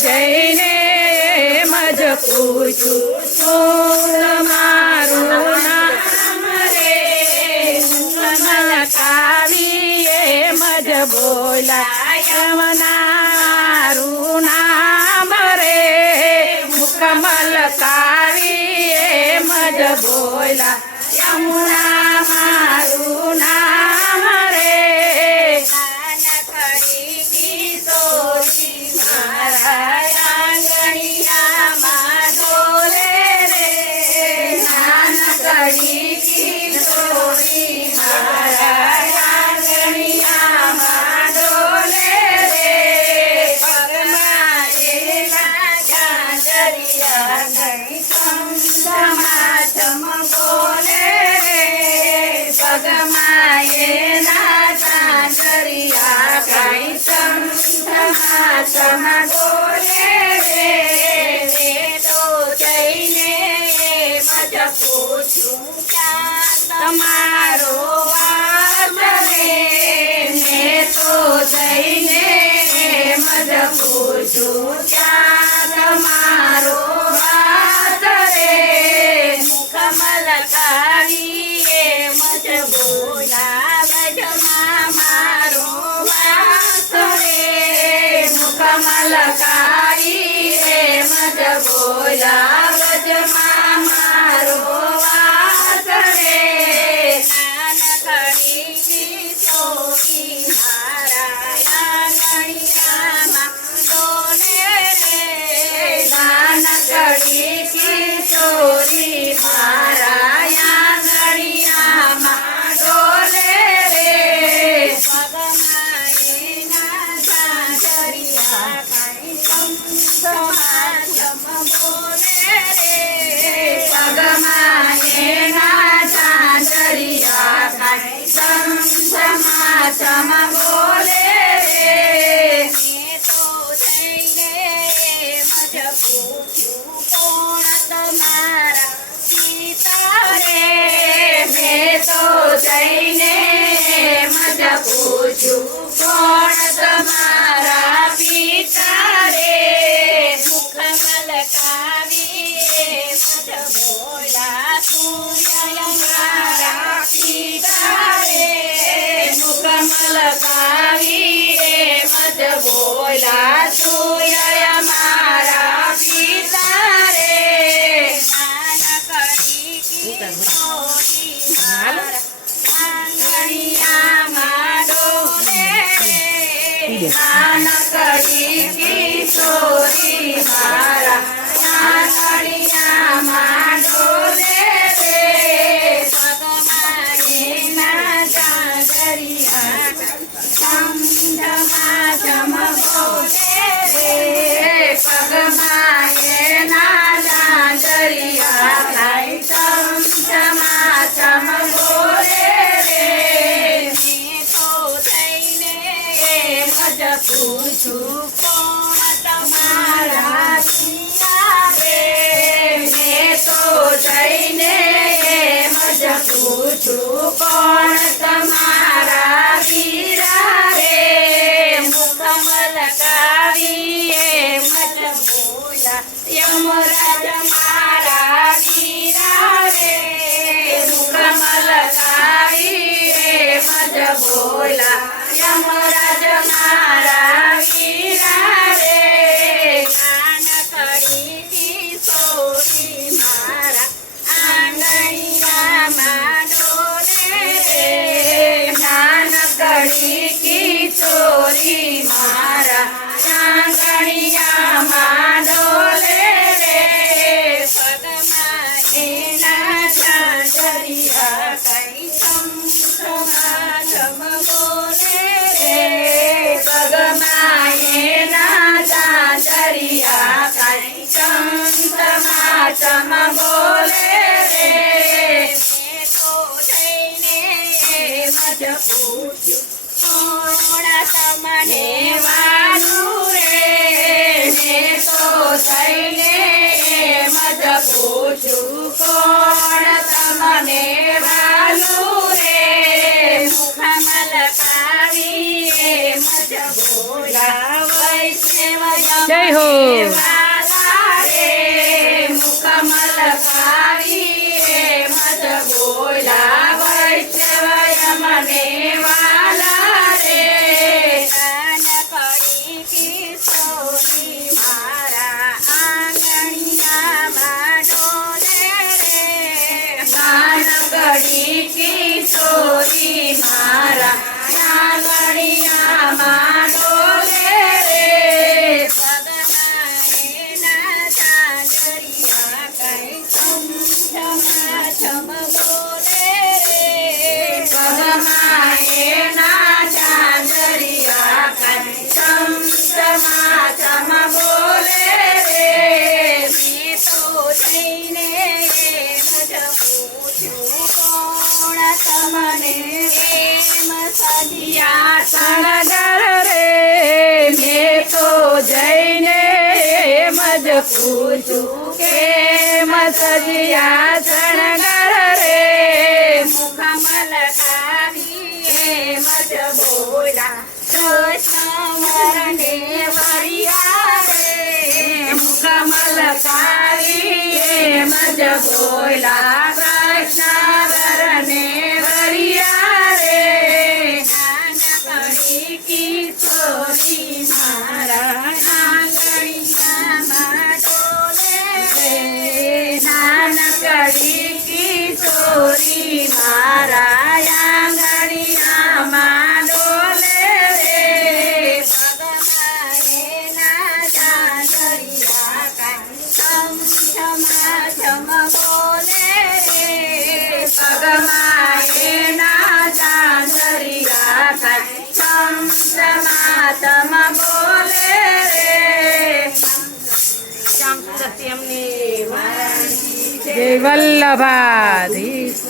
જઈને એમ જ પૂછું છું તમારું નામ રે મલકાવી એમ જ બોલાય મારું નામ રે મુખ મલકાવી એમ જ બોલા યમુના મારું નામ રે નાનકડી કિશોરી મારા આંગણિયામાં ડોલે રે નાનકડી કિશોરી મારા આંગણિયામાં ડોલે રે પગમાં એના ઝાંઝરિયા ગઈ ચમ બોલે રે પગમાં એના ઝાંઝરિયા ગઈ ચમ બોલે રે તો જઈને મજ પૂછું ક્યાં તમારો વાસ રે મેં તો જઈને મજ પૂછું ક્યાં તમારો વાસ રે મુખ મલકાવી મજ બોલાવજમાં મારો વાસ રે મુખ મલકાવી મજ બોલાવજમાં મારો વાસ રે નાનકડી કિશોરી મારા આંગણિયામાં ડોલે રે નાનકડી કિશોરી મારા આંગણિયામાં ડોલે રે પગમાં એના ઝાંઝરિયા કાંઈ ચમ બોલે રે પગમાં એના ઝાંઝરિયા કાંઈ ચમ બોલે રે મેં તો જઈને મજ પૂછું કોણ તમારા પિતા રે મેં તો જઈને મજ પૂછું કોણ તમારા પિતા રે મુખ મલકાવી મજ બોલા સૂર્ય મારા પિતા રે મુખ મલકાવી મજ બોલા સૂર્ય મારા પિતા રે નાનકડી કિશોરી મારા આંગણિયામાં ડોલે રે નાનકડી કિશોરી મારા આંગણિયામાં ડોલે રે પગમાં એના ઝાંઝરિયા ચમ બોલે રે પગમાં એના ઝાંઝરિયા કાંઈ ચમ બોલે રે મેં તો જઈને મજ પૂછું કોણ તમારા પિતા રે મેં તો જઈને મજ પૂછું કોણ તમારા વીરા રે મુખ મલકાવી મજ બોલા યમરાજ મારા વીરા રે મુખ મલકાવી મજ બોલા યમરાજ મારા વીરા રે નાનકડી કિશોરી મારા આંગણિયામાં ડોલે રે નાનકડી કિશોરી મારા આંગણિયામાં ડોલે રે પગમાં એના ઝાંઝરિયા કાંઈ ચમ બોલે રે પગમાં એના ઝાંઝરિયા કાંઈ ચમ બોલે રે મેં તો જઈને મજ પૂછ્યું કોણ તમને વાલું રે મેં તો જઈને મજ પૂછું કોણ તમને વાલું રે મુખ મલકાવી મજ બોલા વૈષ્ણવ જય હો. વાલા રે મુખમલ કાવી મજ બોલા વૈષ્ણવ મને વાલા રે નાનકડી કિશોરી મારા આંગણિયામાં ડોલે રે નાનકડી કિશોરી મારા આંગણિયામાં ડોલે રે પગમાં એના ચાંદરિયા કઈ છમ બોલે રે પગમાં એના ચાંદરિયા કઈ ચમ બોલે રે મેં તો જઈને એમ જ પૂછ્યું કોણ તમને એમ સજિયા શણગાર રે મેં તો જઈને એમ જ પૂછું કેમ સજ્યા શણગાર રે મુખમલ કાવી એમ જ બોલા કૃષ્ણ વરને વરિયા રે મુખમલ કાવી એમ જ બોલા કૃષ્ણ વરને વરિયા રે નાનકડી કિશોરી મારા આંગણિયામાં ડોલે રે નાનકડી કિશોરી મારા આંગણિયામાં ડોલે રે પગમાં એના ચાંદરિયા કાંઈ છમ બોલે રે પગમાં એના ચાંદરિયા કાંઈ છમ બોલે રે શ્યામ સુંદર એમની વાણી જય વલ્લભાધીશ.